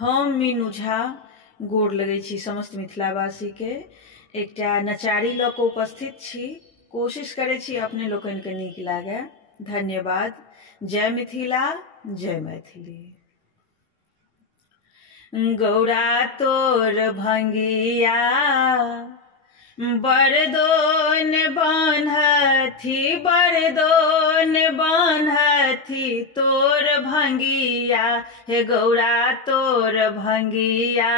हम मीनू झा गोर लगै छी समस्त मिथिलावासी के। एकटा नचारी ल के उपस्थित छी। कोशिश करै छी अपने लोकन के नीक लागे। धन्यवाद। जय मिथिला, जय मैथिली। गौरा तोर भंगिया बरदोन बान्हथी, बरदोन बान्हथी तोर भंगिया। हे गौरा तोर भंगिया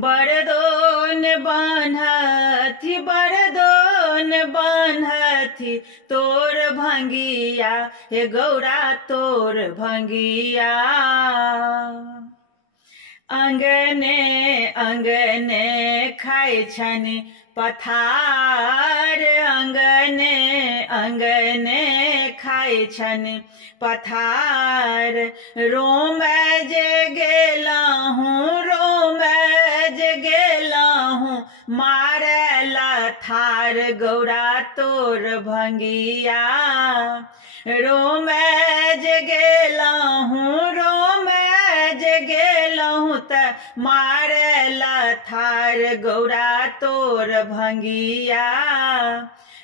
बरदोन बान्हथी, बरदोन बान्हथी तोर भंगिया। हे गौरा तोर भंगिया। अंगने अंगने खाय छनि पथार, अंगने अंगने खाय छनि पथार। रोम जे गेलहुँ, रोम जे गेलहुँ मारला थार। गौरा तोर भंगिया रोम जे गेलहुँ, रोम जे गेलहुँ त मारला थार। गौरा तोर भंगिया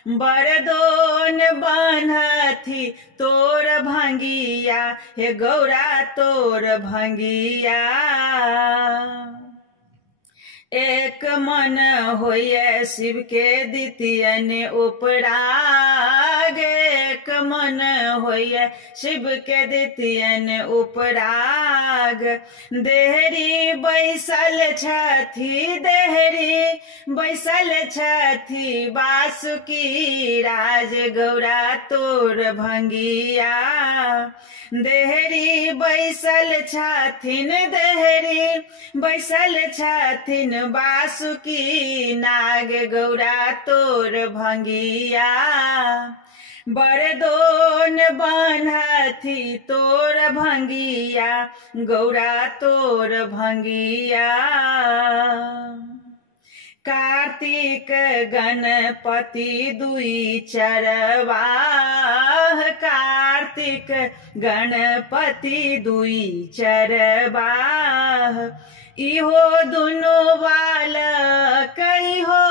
बरदोन बान्हथी तोर भंगिया। हे गौरा तोर भंगिया। एक मन होइए शिव के दितियन उपराग, एक मन होइए शिव के दितियन उपराग। देहरी बैसल छथि, देहरी बैसल छथि बासुकी राज। गौरा तोर भंगिया देहरी बैसल छथिन, देहरी बैसल छथिन बासुकी नाग। गौरा तोर भंगिया बरदोन बान्हथी तोर भंगिया। गौरा तोर भंगिया। कार्तिक गणपति दुई चरवाह, कार्तिक गणपति दुई चरवाह। इहो दुनु बालक, इहो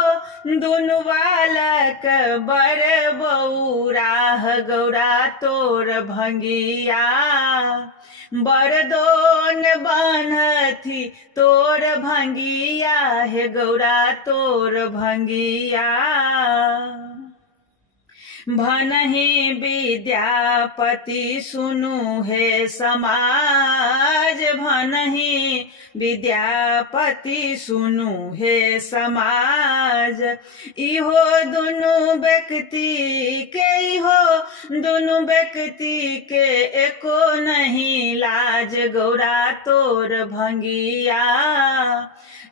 दुनु बालक बर बौराह। गौरा तोर भंगिया बरदोन बान्हथी तोर भंगिया। हे गौरा तोर भंगिया। भनहि विद्यापति सुनु हे समाज, भनहि विद्यापति सुनु हे समाज। इहो दुनु व्यक्ति के, इहो दुनु व्यक्ति के एको नहीं लाज। गौरा तोर भंगिया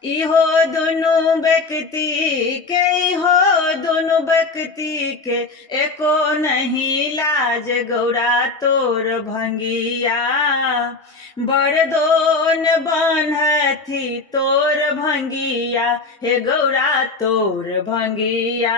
इहो दुनु व्यक्ति के, इहो दुनु व्यक्ति के एको नहीं लाज। गौरा तोर भंगिया बरदोन बान्हथी तोर भंगिया। हे गौरा तोर भंगिया।